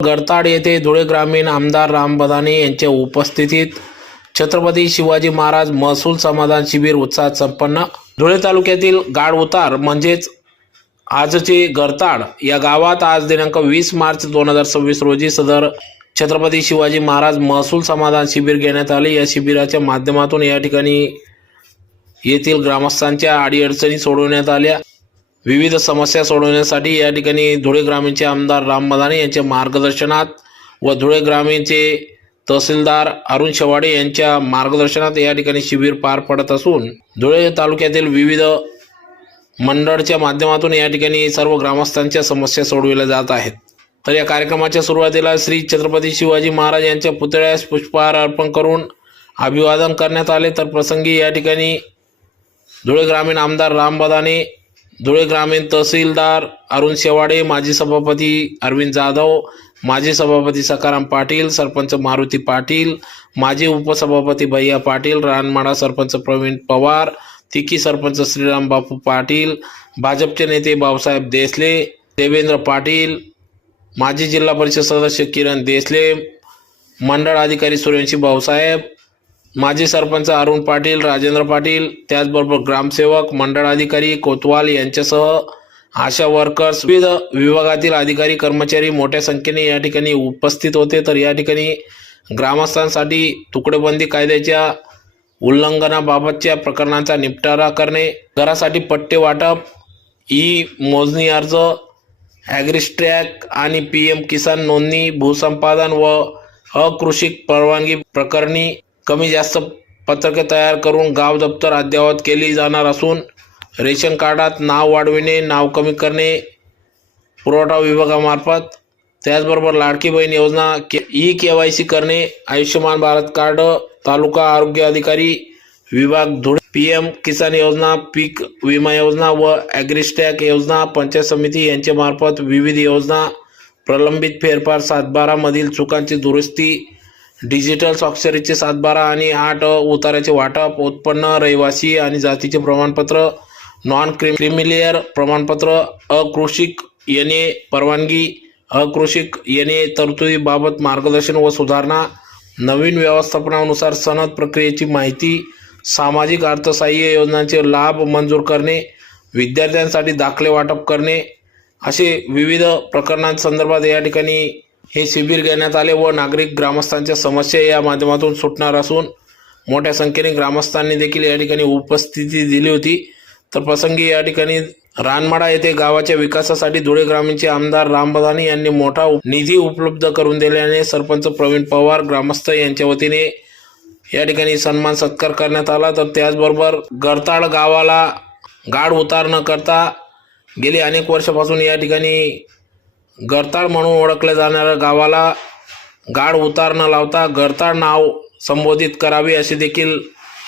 गरताड येथे धुळे ग्रामीण आमदार राम बदाने यांच्या उपस्थितीत छत्रपती शिवाजी महाराज महसूल समाधान शिबिर उत्साहात संपन्न। धुळे तालुक्यातील गाड उतार म्हणजेच आजचे गरताड या गावात आज दिनांक 20 मार्च 2026 रोजी सदर छत्रपती शिवाजी महाराज महसूल समाधान शिबिर घेण्यात आले। या शिबिराच्या माध्यमातून या ठिकाणी येथील ग्रामस्थांच्या अडीअडचणी सोडवण्यात आल्या। विविध समस्या सोडवण्यासाठी या ठिकाणी धुळे ग्रामीणचे आमदार राम बदाने यांच्या मार्गदर्शनात व धुळे ग्रामीणचे तहसीलदार अरुण शेवाडे यांच्या मार्गदर्शनात या ठिकाणी शिबिर पार पडत असून धुळे तालुक्यातील विविध मंडळाच्या माध्यमातून या ठिकाणी सर्व ग्रामस्थांच्या समस्या सोडविल्या जात आहेत। तर या कार्यक्रमाच्या सुरुवातीला श्री छत्रपती शिवाजी महाराज यांच्या पुतळ्यास पुष्पहार अर्पण करून अभिवादन करण्यात आले। तर प्रसंगी या ठिकाणी धुळे ग्रामीण आमदार राम बदाने, धुळे ग्रामीण तहसीलदार अरुण शेवाडे, माजी सभापती अरविंद जाधव, माजी सभापती सकाराम पाटील, सरपंच मारुती पाटील, माजी उपसभापती भैया पाटील, रानमाडा सरपंच प्रवीण पवार, तिकी सरपंच श्रीराम बापू पाटील, भाजपचे नेते भाऊसाहेब देसले, देवेंद्र पाटील, माजी जिल्हा परिषद सदस्य किरण देसले, मंडळ अधिकारी सूर्यवंशी भाऊसाहेब, माजी सरपंच अरुण पाटील, राजेंद्र पाटील, त्याचबरोबर ग्रामसेवक, मंडळ अधिकारी कोतवाल यांच्यासह आशा वर्कर्स, विविध विभागातील अधिकारी कर्मचारी मोठ्या संख्येने या ठिकाणी उपस्थित होते। तर या ठिकाणी ग्रामस्थांसाठी तुकडेबंदी कायद्याच्या उल्लंघनाबाबतच्या प्रकरणांचा निपटारा करणे, घरासाठी पट्टे वाटप, ई मोजणी अर्ज, ॲग्रिस्ट्रॅक आणि PM किसान नोंदणी, भूसंपादन व अकृषिक परवानगी प्रकरणी कमी जास्त पत्रके तयार करून गाव दप्तर अद्ययावत केली जाणार असून रेशन कार्डात नाव वाढविणे, नाव कमी करणे पुरवठा विभागामार्फत, त्याचबरोबर लाडकी बहीण योजना KYC करणे, आयुष्यमान भारत कार्ड, तालुका आरोग्य अधिकारी विभाग धुळे, PM किसान योजना, पीक विमा योजना व ॲग्रिस्टॅक योजना, पंचायत समिती यांच्या मार्फत विविध योजना, प्रलंबित फेरफार 7/12 मधील चुकांची दुरुस्ती, डिजिटल स्वाक्षरीचे 7/12 आणि 8 उतार्याचे वाटप, उत्पन्न, रहिवासी आणि जातीचे प्रमाणपत्र, नॉन क्रिमिलियर प्रमाणपत्र, अकृषिक NA परवानगी, अकृषिक NA तरतुदीबाबत मार्गदर्शन व सुधारणा, नवीन व्यवस्थापनानुसार सनद प्रक्रियेची माहिती, सामाजिक अर्थसहाय्य योजनांचे लाभ मंजूर करणे, विद्यार्थ्यांसाठी दाखले वाटप करणे असे विविध प्रकरणांसंदर्भात या ठिकाणी हे शिबिर घेण्यात आले व नागरिक ग्रामस्थांच्या समस्या या माध्यमातून सुटणार असून मोठ्या संख्येने ग्रामस्थांनी देखील या ठिकाणी उपस्थिती दिली होती। तर प्रसंगी या ठिकाणी रानमाडा येथे गावाच्या विकासासाठी धुळे ग्रामीणचे आमदार राम बदाने यांनी मोठा निधी उपलब्ध करून दिल्याने सरपंच प्रवीण पवार, ग्रामस्थ यांच्या वतीने या ठिकाणी सन्मान सत्कार करण्यात आला। तर त्याचबरोबर गरताड गावाला गाड उतार न करता गेली अनेक वर्षापासून या ठिकाणी गरताड म्हणून ओळखल्या जाणाऱ्या गावाला गाड उतार न लावता गरताड नाव संबोधित करावे असे देखील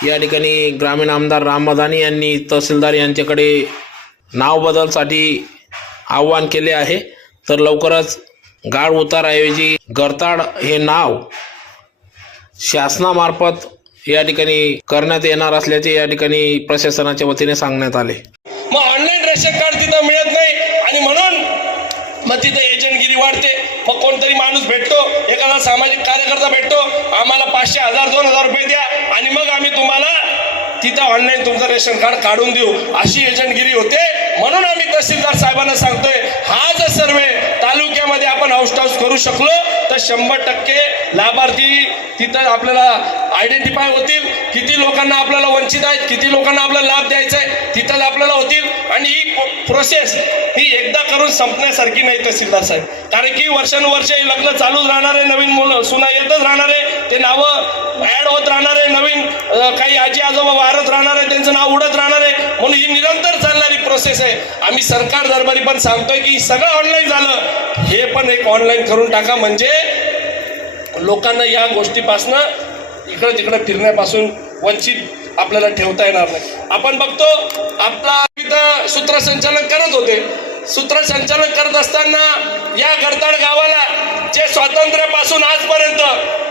या ठिकाणी ग्रामीण आमदार राम बदाने यांनी तहसीलदार यांच्याकडे नाव बदलसाठी आव्हान केले आहे। तर लवकरच गाड उतारऐवजी गरताड हे नाव शासनामार्फत या ठिकाणी करण्यात येणार असल्याचे या ठिकाणी प्रशासनाच्या वतीने सांगण्यात आले। मग ऑनलाईन रेशन कार्ड तिथं मिळत नाही आणि म्हणून मग तिथं एजंटगिरी वाढते। मग कोणतरी माणूस भेटतो, एखादा सामाजिक कार्यकर्ता भेटतो, आम्हाला 500, 1000, 2000 रुपये द्या आणि मग आम्ही तुम्हाला तिथं ऑनलाईन तुमचं रेशन कार्ड काढून देऊ, अशी एजंटगिरी होते। म्हणून आम्ही तहसीलदार साहेबांना सांगतोय, हा जर सर्वे तालुक्यामध्ये आपण हाऊस करू शकलो तर 100% लाभार्थी तिथं आपल्याला आयडेंटिफाय होतील, किती लोकांना आपल्याला वंचित आहेत, किती लोकांना आपल्याला लाभ द्यायचा आहे तिथं आपल्याला होतील। आणि ही प्रोसेस ही एकदा करून संपण्यासारखी नाही तहसीलदार साहेब, कारण की वर्षानुवर्ष हे लग्न चालूच राहणार आहे, नवीन मुलं सुना येतच राहणार आहे, ते नावं ॲड होत राहणार आहे, नवीन काही आजी आजोबा वारत राहणार आहे, त्यांचं नाव उडत राहणार आहे, म्हणून ही निरंतर चालणारी प्रोसेस आहे। आम्ही सरकार दरबारी पण सांगतोय की सगळं ऑनलाईन झालं, हे पण एक ऑनलाईन करून टाका, म्हणजे लोकांना या गोष्टीपासनं इकडं तिकडं फिरण्यापासून वंचित आपल्याला ठेवता येणार नाही। आपण बघतो आपला इथं सूत्रसंचालन करत होते, सूत्रसंचालन करत असताना या गरताड गावाला जे स्वातंत्र्यापासून आजपर्यंत,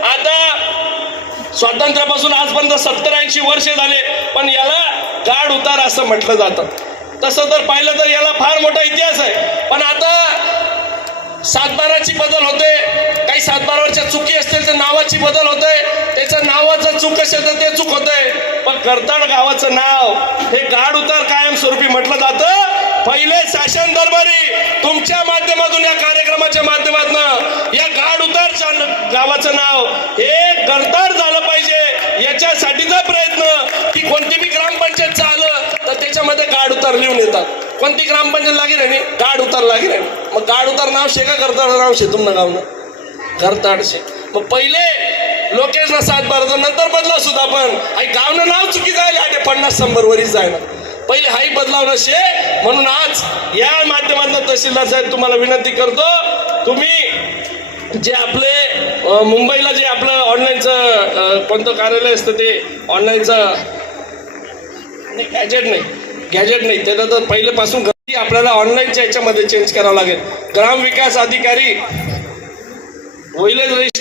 आता स्वातंत्र्यापासून आजपर्यंत 70-80 वर्षे झाले, पण याला गाड उतार असं म्हटलं जातं। तसं तर पाहिलं तर याला फार मोठा इतिहास आहे, पण आता सातबाराची बदल होते, काही सातबारावरच्या चुकी असतील तर नावाची बदल होते, त्याचं नावाचं चूक असेल तर ते चूक होते. पण करताड गावाचं नाव हे गाड उतार कायमस्वरूपी म्हटलं जातं. पहिले शासन दरबारी तुमच्या माध्यमातून, या कार्यक्रमाच्या माध्यमातून या गाड उतार गावाचं नाव हे करताड झालं पाहिजे, याच्यासाठीचा प्रयत्न की कोणती बी ग्रामपंचायतचं आलं तर त्याच्यामध्ये गाड उतार लिहून येतात. कोणती ग्रामपंचायत लागेल आणि गाड उतार लागेल. मग गाड उतार नाव शे का करताड नाव शे तुमनं गावनं करताड शे. मग पहिले लोकेशला 7 बारा नंतर बदला सुद्धा, पण आई गावनं नाव चुकी जायला 50-100 वरीच जायला पहिले हाही बदलावलं शे. म्हणून आज या माध्यमातून तहसीलदार साहेब तुम्हाला विनंती करतो, तुम्ही जे आपले मुंबईला जे आपलं ऑनलाईनचं कोणतं कार्यालय असतं ते ऑनलाईनचं गॅजेट नाही त्याला तर पहिल्यापासून घरी आपल्याला ऑनलाईनच्या याच्यामध्ये चेंज करावं लागेल. ग्रामविकास अधिकारी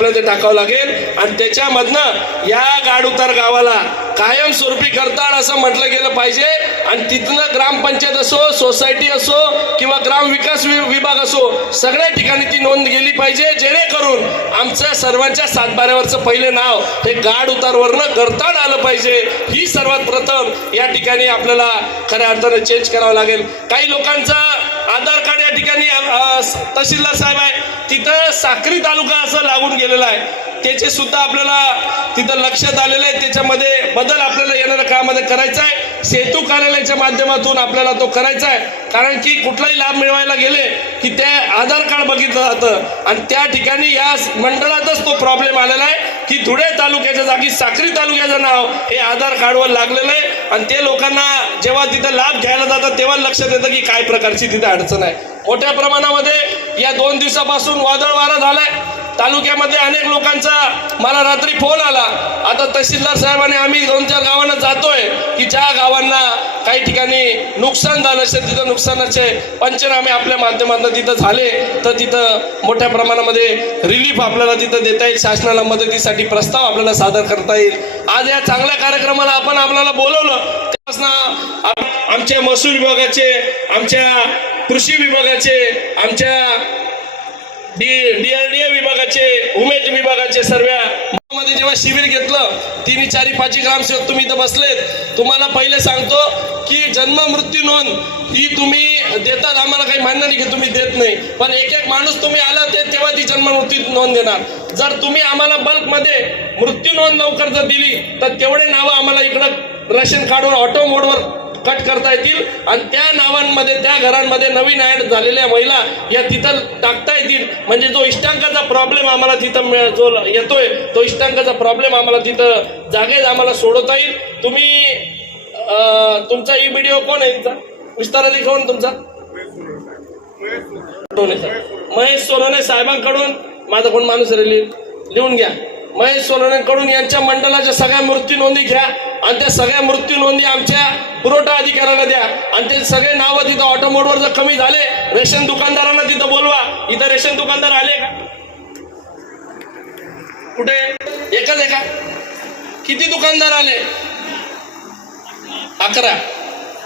ते टाकावं लागेल आणि त्याच्यामधनं या गाडउतार गावाला कायमस्वरूपी करताड असं म्हटलं गेलं पाहिजे. आणि तिथनं ग्रामपंचायत असो, सोसायटी असो किंवा ग्राम विकास विभाग असो, सगळ्या ठिकाणी ती नोंद गेली पाहिजे, जेणेकरून आमच्या सर्वांच्या सातबाऱ्यावरचं पहिले नाव हे गाड उतारवरनं करताड आलं पाहिजे. ही सर्वात प्रथम या ठिकाणी आपल्याला खऱ्या अर्थाने चेंज करावं लागेल. काही लोकांचा आधार कार्ड या ठिकाणी तहसीलदार साहेब आहे तिथं साक्री तालुका असं लागून गेलेलं आहे, त्याचे सुद्धा आपल्याला तिथं लक्षात आलेलं आहे. त्याच्यामध्ये बदल आपल्याला येणाऱ्या काळामध्ये करायचा आहे. सेतू कार्यालयाच्या माध्यमातून आपल्याला तो करायचा आहे, कारण की कुठलाही लाभ मिळवायला गेले की ते आधार कार्ड बघितलं जातं आणि त्या ठिकाणी या मंडळातच तो प्रॉब्लेम आलेला आहे की धुळे तालुक्याच्या जागी साक्री तालुक्याचं नाव हे आधार कार्डवर लागलेलं आहे. आणि ते लोकांना जेव्हा तिथं लाभ घ्यायला जातात तेव्हा लक्षात येतं की काय प्रकारची तिथे अडचण आहे. मोठ्या प्रमाणामध्ये या 2 दिवसापासून वादळ वारा झालाय तालुक्यामध्ये. अनेक लोकांचा मला रात्री फोन आला. आता तहसीलदार साहेबांनी आम्ही 2-4 गावांना जातोय की ज्या गावांना काही ठिकाणी नुकसान झालं असेल तिथं नुकसानाचे पंचनामे आपल्या माध्यमातून तिथं झाले तर तिथं मोठ्या प्रमाणामध्ये रिलीफ आपल्याला तिथं देता येईल. शासनाला मदतीसाठी प्रस्ताव आपल्याला सादर करता येईल. आज या चांगल्या कार्यक्रमाला आपल्याला बोलवलं. आमच्या महसूल विभागाचे, आमच्या कृषी विभागाचे, आमच्या DRDA विभागाचे, उमेद विभागाचे सर्व मध्ये जेव्हा शिबिर घेतलं 3, 4, 5 ग्रामसेवक तुम्ही इथं बसलेत. तुम्हाला पहिले सांगतो की जन्म मृत्यू नोंद ही तुम्ही देतात, आम्हाला काही मान्य नाही की तुम्ही देत नाही, पण एक माणूस तुम्ही आला तेव्हा ती जन्म मृत्यू नोंद देणार. जर तुम्ही आम्हाला बल्कमध्ये मृत्यू नोंद लवकर जर दिली तर तेवढे नावं आम्हाला इकडं रेशन कार्डवर ऑटो मोडवर कट करता येतील आणि त्या नावांमध्ये त्या घरांमध्ये नवीन ऍड झालेल्या महिला या तिथं टाकता येतील. म्हणजे जो इष्टांकाचा प्रॉब्लेम आम्हाला तिथं जो येतोय तो इष्टांकाचा प्रॉब्लेम आम्हाला तिथं जागेत आम्हाला सोडवता येईल. तुम्ही तुमचा व्हिडिओ कोण आहे तुमचा विस्ताराधिकारी कोण तुमचा महेश सोनवणे साहेबांकडून माझा कोण माणूस लिहून घ्या. महेश सोनवणेकडून यांच्या मंडळाच्या सगळ्या मृत्यू नोंदी घ्या आणि त्या सगळ्या मृत्यू नोंदी आमच्या पुरवठा अधिकाऱ्याला द्या आणि ते सगळे नावं तिथं ऑटो मोडवर जर कमी झाले रेशन दुकानदारांना तिथं बोलवा. इथं रेशन दुकानदार आले का? कुठे? एकच आहे का? किती दुकानदार आले? 11.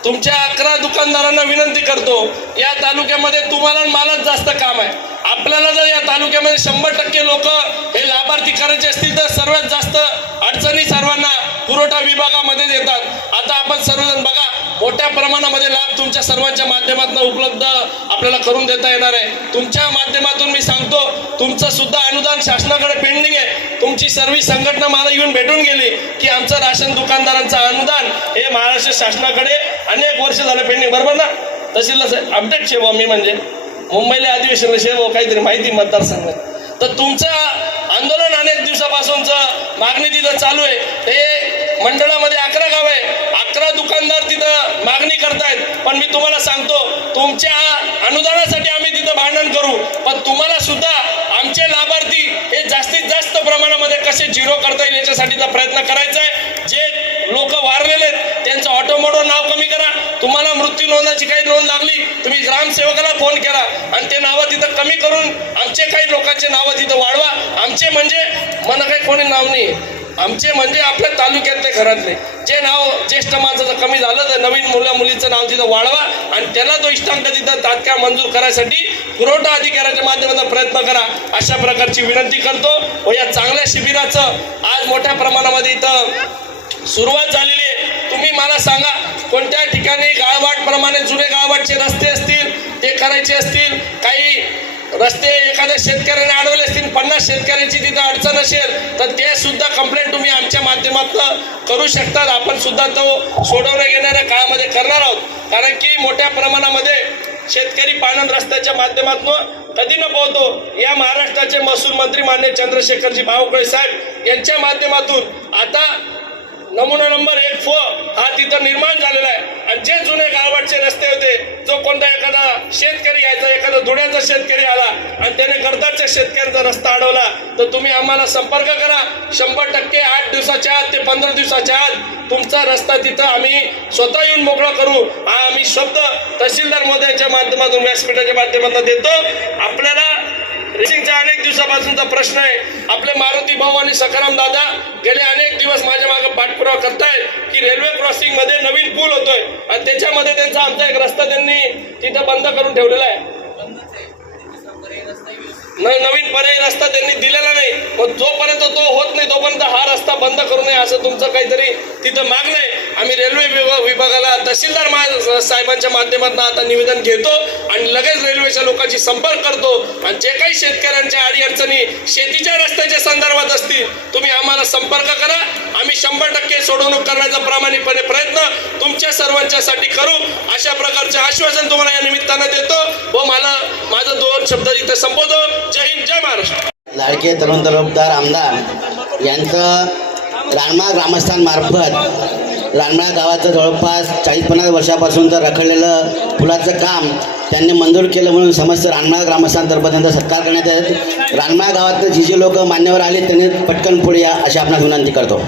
तुमच्या 11 दुकानदारांना विनंती करतो, या तालुक्यामध्ये तुम्हाला मलाच जास्त काम आहे. आपल्याला जर या तालुक्यामध्ये 100% लोक हे लाभार्थी करायचे असतील तर सर्वात जास्त अडचणी सर्वांना पुरवठा विभागामध्ये देतात. आता आपण सर्वजण बघा मोठ्या प्रमाणामध्ये लाभ तुमच्या सर्वांच्या माध्यमातून उपलब्ध आपल्याला करून देता येणार आहे. तुमच्या माध्यमातून मी सांगतो तुमचं सुद्धा अनुदान शासनाकडे पेंडिंग आहे. तुमची सर्व संघटना मला येऊन भेटून गेली की आमचं राशन दुकानदारांचं अनुदान हे महाराष्ट्र शासनाकडे अनेक वर्ष झालं पेंडिंग. बरोबर ना तहसीलदार साहेब? अपडेट शेवा मी म्हणजे मुंबईला अधिवेशनला शेवा काहीतरी माहिती मतदारसंघ. तर तुमचं आंदोलन अनेक दिवसापासूनचं मागणी तिथं चालू आहे. हे मंडळामध्ये 11 गाव आहे, 11 दुकानदार तिथं मागणी करतायत. पण मी तुम्हाला सांगतो तुमच्या अनुदानासाठी आम्ही तिथं भांडण करू, पण तुम्हाला सुद्धा आमचे लाभार्थी हे जास्तीत जास्त प्रमाणामध्ये कसे झिरो करता येईल याच्यासाठीचा प्रयत्न करायचा आहे. जे लोक वारलेले आहेत त्यांचं ऑटो मोडवर नाव कमी करा. तुम्हाला मृत्यू नोंदाची काही नोंद लागली तुम्ही ग्रामसेवकाला फोन करा आणि ते नावं तिथं कमी करून आमचे काही लोकांचे नावं तिथं वाढवा. आमचे म्हणजे मला काही कोणी नाव नाही, आमचे म्हणजे आपल्या तालुक्यातले घरातले जे नाव ज्येष्ठ माणसाचं कमी झालं तर नवीन मुलीचं नाव तिथं वाढवा आणि त्यांना तो इष्टांक तिथं तात्काळ मंजूर करायसाठी पुरवठा अधिकाऱ्याच्या माध्यमातून प्रयत्न करा, अशा प्रकारची विनंती करतो. व या चांगल्या शिबिराचं आज मोठ्या प्रमाणामध्ये इथं सुरुवात झालेली आहे. तुम्ही मला सांगा, कोणत्या ठिकाणी गाळवाटप्रमाणे जुने गाळवाटचे रस्ते असतील ते करायचे असतील, काही रस्ते एखाद्या शेतकऱ्याने अडवले असतील, 50 शेतकऱ्यांची तिथं अडचण असेल तर ते सुद्धा कंप्लेंट तुम्ही आमच्या माध्यमातून करू शकतात. आपण सुद्धा तो सोडवण्यात येणाऱ्या काळामध्ये करणार आहोत. कारण की मोठ्या प्रमाणामध्ये शेतकरी पानंद रस्त्याच्या माध्यमातून कधी न पोहतो. या महाराष्ट्राचे महसूल मंत्री मान्य चंद्रशेखरजी बावनकुळे साहेब यांच्या माध्यमातून आता नमुना नंबर 1 हा तिथं निर्माण झालेला आहे. आणि जे जुने गाळवाटचे रस्ते होते, जो कोणता एखादा शेतकरी यायचा, एखादा धुळ्याचा शेतकरी आला आणि त्याने गरदाच्या शेतकऱ्याचा रस्ता अडवला तर तुम्ही आम्हाला संपर्क करा. 100% 8 दिवसाच्या आत ते 15 दिवसाच्या आत तुमचा रस्ता तिथं आम्ही स्वतः येऊन मोकळा करू. हा आम्ही शब्द तहसीलदार महोदयांच्या माध्यमातून व्यासपीठाच्या माध्यमातून देतो. आपल्याला रेसिंगचा अनेक दिवसापासूनचा प्रश्न आहे. आपले मारुती भाऊ आणि सखाराम दादा गेले अनेक दिवस माझ्या मागे पाठपुरावा करतायत की रेल्वे क्रॉसिंग मध्ये नवीन पूल होतोय आणि त्याच्यामध्ये त्यांचा आमचा एक रस्ता त्यांनी तिथं बंद करून ठेवलेला आहे. नवीन पर्यायी रस्ता त्यांनी दिलेला नाही. मग जोपर्यंत तो होत नाही तोपर्यंत हा रस्ता बंद करू नये असं तुमचं काहीतरी तिथं मागणं आहे. आम्ही रेल्वे विभागाला तहसीलदार साहेबांच्या माध्यमातून आता निवेदन घेतो आणि लगेच रेल्वेच्या लोकांशी संपर्क करतो. आणि जे काही शेतकऱ्यांच्या अडीअडचणी शेतीच्या रस्त्याच्या संदर्भात असतील तुम्ही आम्हाला संपर्क करा. आम्ही 100% सोडवणूक करण्याचा प्रामाणिकपणे प्रयत्न तुमच्या सर्वांच्यासाठी करू, अशा प्रकारचे आश्वासन तुम्हाला या निमित्तानं देतो. व मला माझं 2 शब्द इथं संपवतो. जय हिंद, जय महाराष्ट्र. लाडके तरुण तरुणदार आमदार यांचं रानमाळ ग्रामस्थांमार्फत रानमाळ गावाचं जवळपास 40-50 वर्षापासूनचं रखडलेलं पुलाचं काम त्यांनी मंजूर केलं म्हणून समस्त रानमाळ ग्रामस्थांतर्फे त्यांचा सत्कार करण्यात येत. रानमाळ गावातलं जी लोक मान्यवर आले त्यांनी पटकन पुढे या अशी आपणास विनंती करतो.